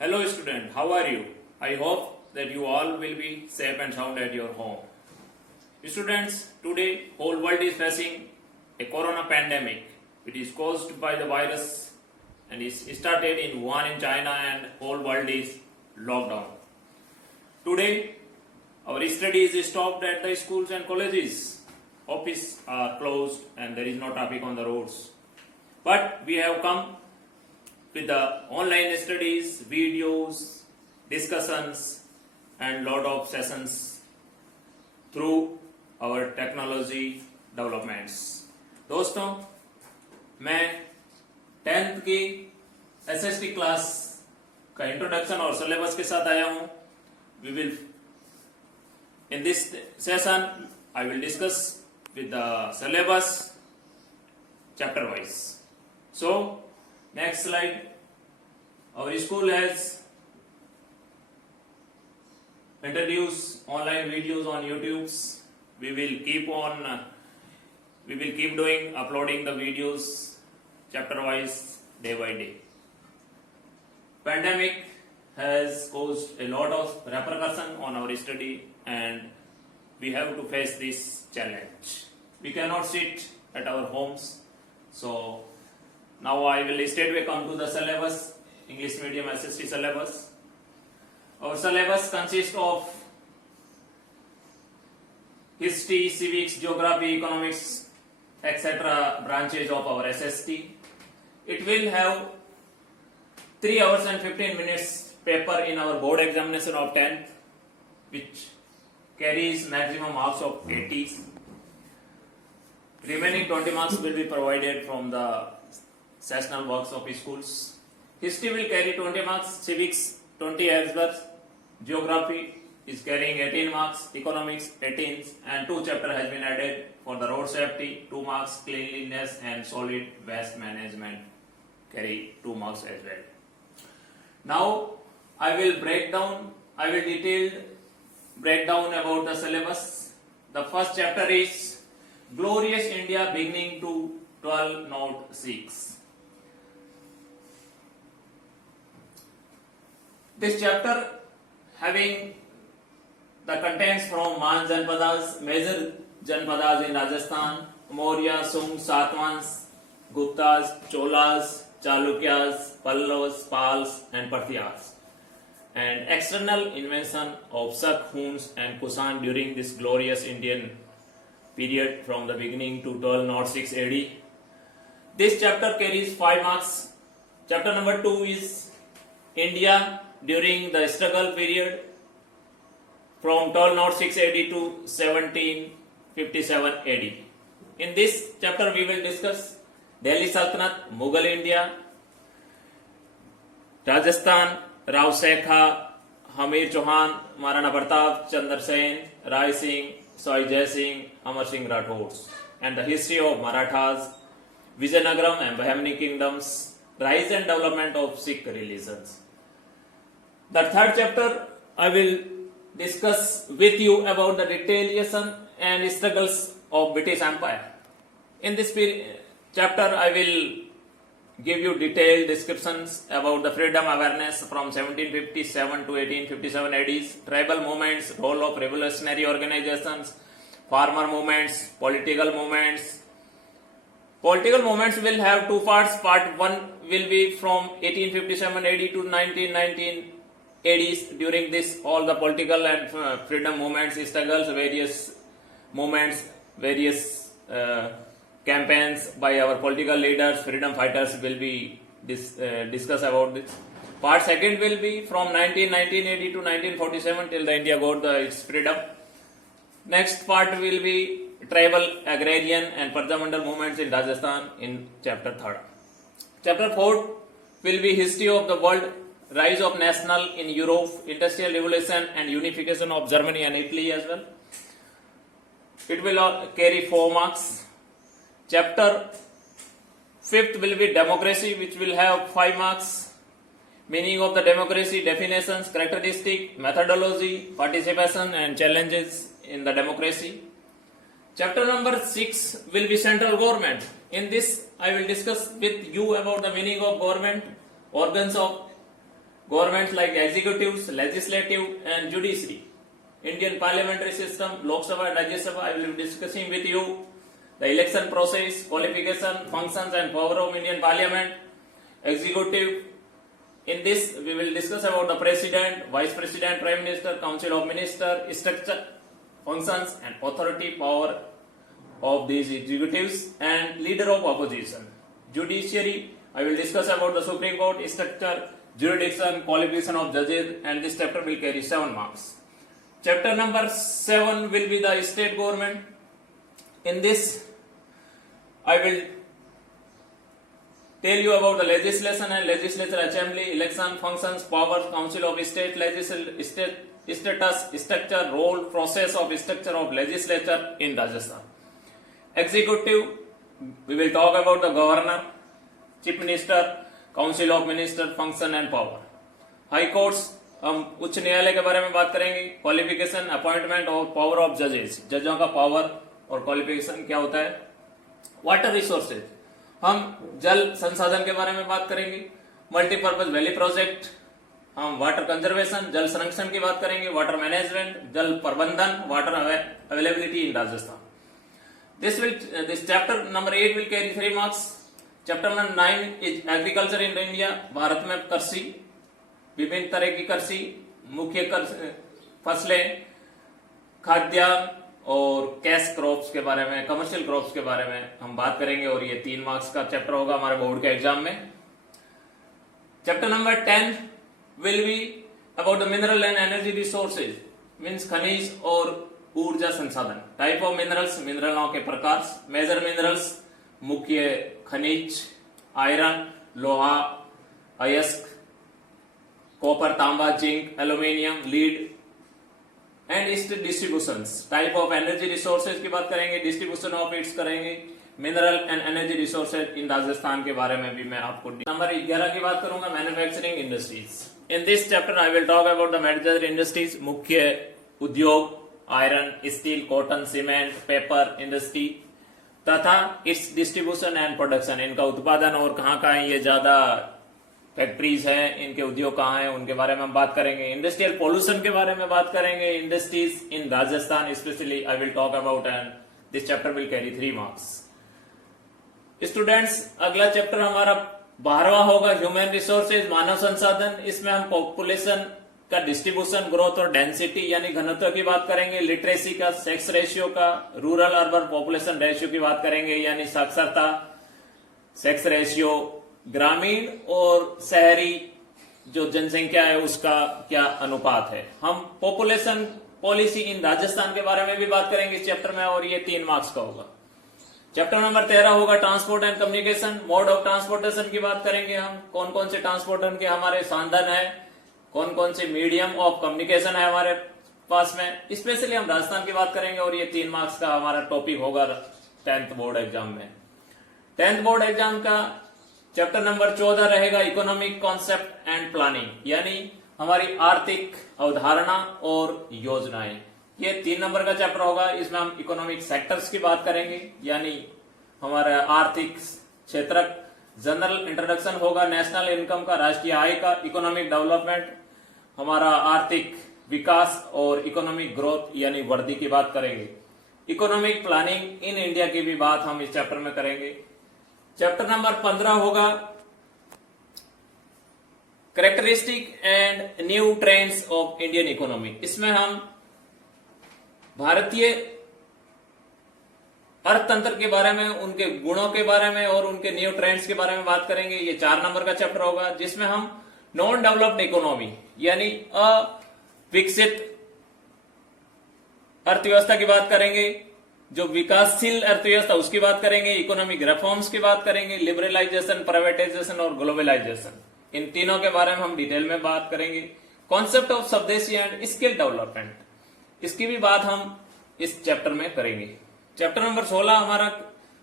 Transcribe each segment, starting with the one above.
Hello student, how are you? I hope that you all will be safe and sound at your home. Students, today whole world is facing a corona pandemic. It is caused by the virus and is started in Wuhan in China and whole world is locked down. Today our studies is stopped at the schools and colleges. Offices are closed and there is no traffic on the roads. But we have come with the online studies, videos, discussions and lot of sessions through our technology developments. दोस्तों मैं 10th की SST class का introduction और syllabus के साथ आया हूँ. We will in this session I will discuss with the syllabus chapter wise. So next slide. Our school has introduced online videos on YouTube. We will keep doing uploading the videos chapter wise day by day. Pandemic has caused a lot of repercussion on our study and we have to face this challenge. We cannot sit at our homes. So now I will straightway come to the syllabus, English medium SST syllabus. Our syllabus consists of history, civics, geography, economics, etc. branches of our SST. It will have 3 hours and 15 minutes paper in our board examination of 10th, which carries maximum marks of 80. Remaining 20 marks will be provided from the sessional works of schools. History will carry 20 marks, civics 20 as well, geography is carrying 18 marks, economics 18, and 2 chapter has been added for the road safety, 2 marks, cleanliness and solid waste management carry 2 marks as well. Now I will detailed break down about the syllabus. The first chapter is Glorious India beginning to 1206. This chapter having the contents from Maan Janpadas, major Janpadas in Rajasthan, Maurya, Sung, Satvans, Guptas, Cholas, Chalukyas, Pallavas, Pals and Parthias, and external invention of Shak, Huns and Kusan during this glorious Indian period from the beginning to 1206 AD. This chapter carries 5 marks. Chapter number 2 is India during the struggle period from 1206 AD to 1757 AD. In this chapter we will discuss Delhi Sultanate, Mughal India, Rajasthan, Rao Shekha, Hamir Chauhan, Maharana Pratap, Chandra Sen, Rai Singh, Soy Jai Singh, Amar Singh Rathores, and the history of Marathas, Vijayanagaram and Bahmani kingdoms, rise and development of Sikh religions. The third chapter I will discuss with you about the retaliation and struggles of British Empire. In this chapter I will give you detailed descriptions about the freedom awareness from 1757 to 1857 ADs, tribal movements, role of revolutionary organizations, farmer movements, political movements. Political movements will have 2 parts. Part 1 will be from 1857 AD to 1919 ADs. During this, all the political and freedom movements, struggles, various movements, various campaigns by our political leaders, freedom fighters will be discussed about this. Part 2 will be from 1919 AD to 1947 till the India got its freedom. Next part will be tribal, agrarian and Parjamandal movements in Rajasthan in chapter 3. Chapter 4 will be history of the world, rise of national in Europe, industrial revolution and unification of Germany and Italy as well. It will carry 4 marks. Chapter 5th will be democracy, which will have 5 marks. Meaning of the democracy, definitions, characteristic, methodology, participation and challenges in the democracy. Chapter number 6 will be central government. In this I will discuss with you about the meaning of government, organs of governments like executives, legislative and judiciary. Indian parliamentary system, Lok Sabha and Rajya Sabha. I will be discussing with you the election process, qualification, functions and power of Indian Parliament, executive. In this, we will discuss about the President, Vice President, Prime Minister, Council of Ministers, structure, functions and authority, power of these executives and leader of opposition. Judiciary, I will discuss about the Supreme Court, structure, jurisdiction, qualification of judges, and this chapter will carry 7 marks. Chapter number 7 will be the state government. In this, I will tell you about the legislation and legislature assembly, election, functions, powers, council of state, status, structure, role, process of structure of legislature in Rajasthan. Executive, we will talk about the governor, chief minister, council of minister, function and power. High courts, हम उच्च न्यायालय के बारे में बात करेंगे. Qualification, appointment और power of जजेस, जजों का पावर और क्वालिफिकेशन क्या होता है. वाटर रिसोर्सेज, हम जल संसाधन के बारे में बात करेंगे. मल्टीपर्पज वैली प्रोजेक्ट, हम वाटर कंजर्वेशन, जल संरक्षण की बात करेंगे. वाटर मैनेजमेंट, जल प्रबंधन, water availability in Rajasthan. This chapter number 8 will carry 3 marks. Chapter number 9 is agriculture in India. Bharat में कृषि, विभिन्न तरह की कृषि, मुख्य फसलें, खाद्यान्न और कैश क्रॉप्स के बारे में, कमर्शियल क्रॉप्स के बारे में हम बात करेंगे और ये 3 मार्क्स का चैप्टर होगा हमारे बोर्ड के एग्जाम में. Chapter number 10 will be about the mineral and energy resources, means खनिज और ऊर्जा संसाधन. टाइप ऑफ मिनरल्स, मिनरलों के प्रकार. मेजर मिनरल्स, मुख्य खनिज, आयरन, लोहा, अयस्क, कॉपर, तांबा, zinc, aluminium, lead and it's distributions. Type of energy resources की बात करेंगे, डिस्ट्रीब्यूशन ऑफ इट्स करेंगे. Mineral and energy resources in Rajasthan के बारे में भी मैं आपको. नंबर 11 की बात करूंगा, manufacturing industries. In this chapter I will talk about the major industries, मुख्य उद्योग, iron, steel, cotton, cement, paper industry तथा इट्स डिस्ट्रीब्यूशन एंड प्रोडक्शन, इनका उत्पादन और कहाँ ये ज्यादा फैक्ट्रीज हैं, इनके उद्योग कहाँ हैं, उनके बारे में हम बात करेंगे. इंडस्ट्रियल पोल्यूशन के बारे में बात करेंगे. Industries in Rajasthan specially I will talk about and this chapter will carry 3 marks. Students, अगला चैप्टर हमारा 12वां होगा, ह्यूमन रिसोर्सेज, मानव संसाधन. इसमें हम पॉपुलेशन का डिस्ट्रीब्यूशन, ग्रोथ और डेंसिटी यानी घनत्व की बात करेंगे. लिटरेसी का, सेक्स रेशियो का, रूरल अर्बन पॉपुलेशन रेशियो की बात करेंगे यानी साक्षरता, सेक्स रेशियो, ग्रामीण और शहरी जो जनसंख्या है उसका क्या अनुपात है. हम पॉपुलेशन पॉलिसी इन राजस्थान के बारे में भी बात करेंगे इस चैप्टर में और ये 3 मार्क्स का होगा. चैप्टर नंबर 13 होगा transport and communication, mode of transportation की बात करेंगे. हम कौन कौन से ट्रांसपोर्टेशन के हमारे साधन है, कौन कौन से मीडियम ऑफ कम्युनिकेशन है हमारे पास में. स्पेशली हम राजस्थान की बात करेंगे और ये 3 मार्क्स का हमारा टॉपिक होगा 10th बोर्ड एग्जाम में. 10th बोर्ड एग्जाम का चैप्टर नंबर 14 रहेगा इकोनॉमिक कॉन्सेप्ट एंड प्लानिंग, यानी हमारी आर्थिक अवधारणा और योजनाएं. ये 3 नंबर का चैप्टर होगा. इसमें हम इकोनॉमिक सेक्टर्स की बात करेंगे यानी हमारा आर्थिक क्षेत्र. जनरल इंट्रोडक्शन होगा नेशनल इनकम का, राष्ट्रीय आय का, इकोनॉमिक डेवलपमेंट, हमारा आर्थिक विकास और इकोनॉमिक ग्रोथ यानी वृद्धि की बात करेंगे. इकोनॉमिक प्लानिंग इन इंडिया की भी बात हम इस चैप्टर में करेंगे. चैप्टर नंबर 15 होगा characteristic and new trends of Indian economy. इसमें हम भारतीय अर्थतंत्र के बारे में, उनके गुणों के बारे में और उनके न्यू ट्रेंड्स के बारे में बात करेंगे. ये 4 नंबर का चैप्टर होगा जिसमें हम नॉन डेवलप्ड इकोनॉमी यानी अविकसित अर्थव्यवस्था की बात करेंगे. जो विकासशील अर्थव्यवस्था उसकी बात करेंगे. इकोनॉमिक रिफॉर्म्स की बात करेंगे. लिबरलाइजेशन, प्राइवेटाइजेशन और ग्लोबलाइजेशन, इन तीनों के बारे में हम डिटेल में बात करेंगे. कॉन्सेप्ट ऑफ स्वदेशी एंड स्किल डेवलपमेंट, इसकी भी बात हम इस चैप्टर में करेंगे. चैप्टर नंबर 16 हमारा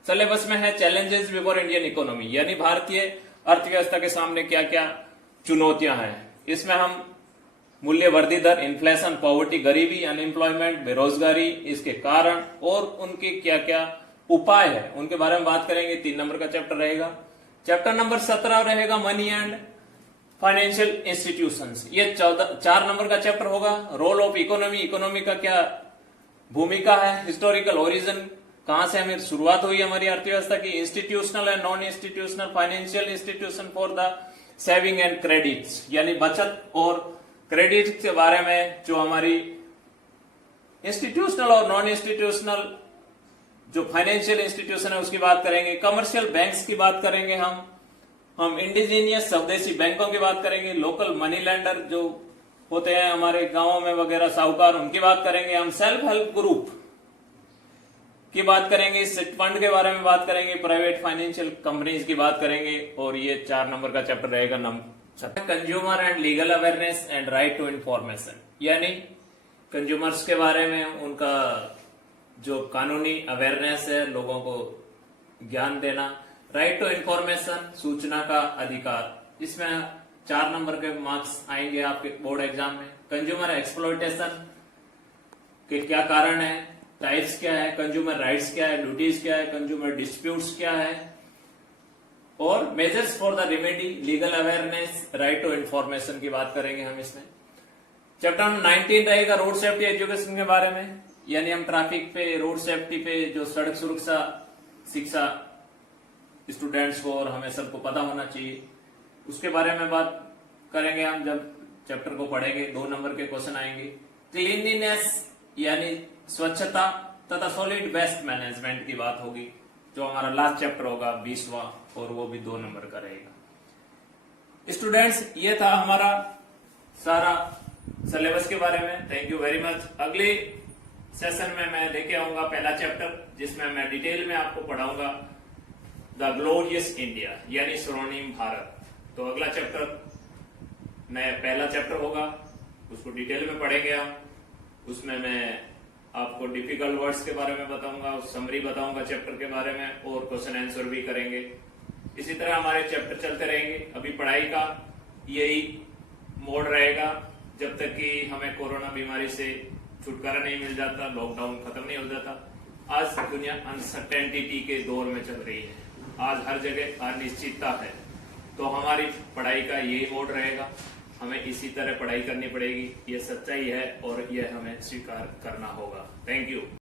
सिलेबस में है चैलेंजेस बिफोर इंडियन इकोनॉमी, यानी भारतीय अर्थव्यवस्था के सामने क्या क्या चुनौतियां हैं. इसमें हम मूल्य वर्धित दर, इन्फ्लेशन, पॉवर्टी, गरीबी, अनएम्प्लॉयमेंट, बेरोजगारी, इसके कारण और उनके क्या क्या उपाय है उनके बारे में बात करेंगे. 3 नंबर का चैप्टर रहेगा. चैप्टर नंबर 17 रहेगा मनी एंड फाइनेंशियल इंस्टीट्यूशंस, ये 4 नंबर का चैप्टर होगा। रोल ऑफ इकोनॉमी, इकोनॉमी का क्या भूमिका है, हिस्टोरिकल ओरिजिन, कहां से हमें शुरुआत हुई हमारी अर्थव्यवस्था की, institutional and non institutional financial institution for the saving and credits, यानी बचत और क्रेडिट के बारे में जो हमारी इंस्टीट्यूशनल और नॉन इंस्टीट्यूशनल जो फाइनेंशियल इंस्टीट्यूशन है उसकी बात करेंगे। कमर्शियल बैंक्स की बात करेंगे, हम इंडिजीनियस स्वदेशी बैंकों की बात करेंगे। लोकल मनी लेंडर जो होते हैं हमारे गांवों में वगैरह साहूकार, उनकी बात करेंगे। हम सेल्फ हेल्प ग्रुप की बात करेंगे, सिट फंड के बारे में बात करेंगे, प्राइवेट फाइनेंशियल कंपनीज की बात करेंगे। और ये 4 नंबर का चैप्टर रहेगा consumer and legal awareness and right to information, यानी कंज्यूमर्स के बारे में उनका जो कानूनी अवेयरनेस है, लोगों को ज्ञान देना। राइट टू इंफॉर्मेशन, सूचना का अधिकार, इसमें 4 नंबर के मार्क्स आएंगे आपके बोर्ड एग्जाम में। कंज्यूमर एक्सप्लॉयटेशन के क्या कारण है, टाइप्स क्या है, कंज्यूमर राइट्स क्या है, ड्यूटीज क्या है, कंज्यूमर डिस्प्यूट्स क्या है, और measures for the remedy, legal awareness, right to information की बात करेंगे हम इसमें। चैप्टर नंबर 19 रहेगा रोड सेफ्टी एजुकेशन के बारे में, यानी हम ट्रैफिक पे, रोड सेफ्टी पे, जो सड़क सुरक्षा शिक्षा स्टूडेंट्स को और हमें सबको पता होना चाहिए, उसके बारे में बात करेंगे हम जब चैप्टर को पढ़ेंगे। 2 नंबर के क्वेश्चन आएंगे। क्लीनलीनेस यानी स्वच्छता तथा सॉलिड वेस्ट मैनेजमेंट की बात होगी, जो हमारा लास्ट चैप्टर होगा 20वां, और वो भी 2 नंबर का रहेगा। स्टूडेंट्स, ये था हमारा सारा सिलेबस के बारे में। Thank you very much. अगले सेशन में मैं लेके आऊंगा पहला चैप्टर, जिसमें मैं डिटेल में आपको पढ़ाऊंगा द ग्लोरियस इंडिया, यानी स्वर्णिम भारत। तो अगला चैप्टर पहला चैप्टर होगा, उसको डिटेल में पढ़ेंगे हम। उसमें मैं आपको डिफिकल्ट वर्ड्स के बारे में बताऊंगा, समरी बताऊंगा चैप्टर के बारे में, और क्वेश्चन आंसर भी करेंगे। इसी तरह हमारे चैप्टर चलते रहेंगे। अभी पढ़ाई का यही मोड रहेगा जब तक कि हमें कोरोना बीमारी से छुटकारा नहीं मिल जाता, लॉकडाउन खत्म नहीं हो जाता। आज दुनिया अनसर्टेनिटी के दौर में चल रही है, आज हर जगह अनिश्चितता है, तो हमारी पढ़ाई का यही मोड रहेगा। हमें इसी तरह पढ़ाई करनी पड़ेगी, ये सच्चाई है और यह हमें स्वीकार करना होगा। Thank you.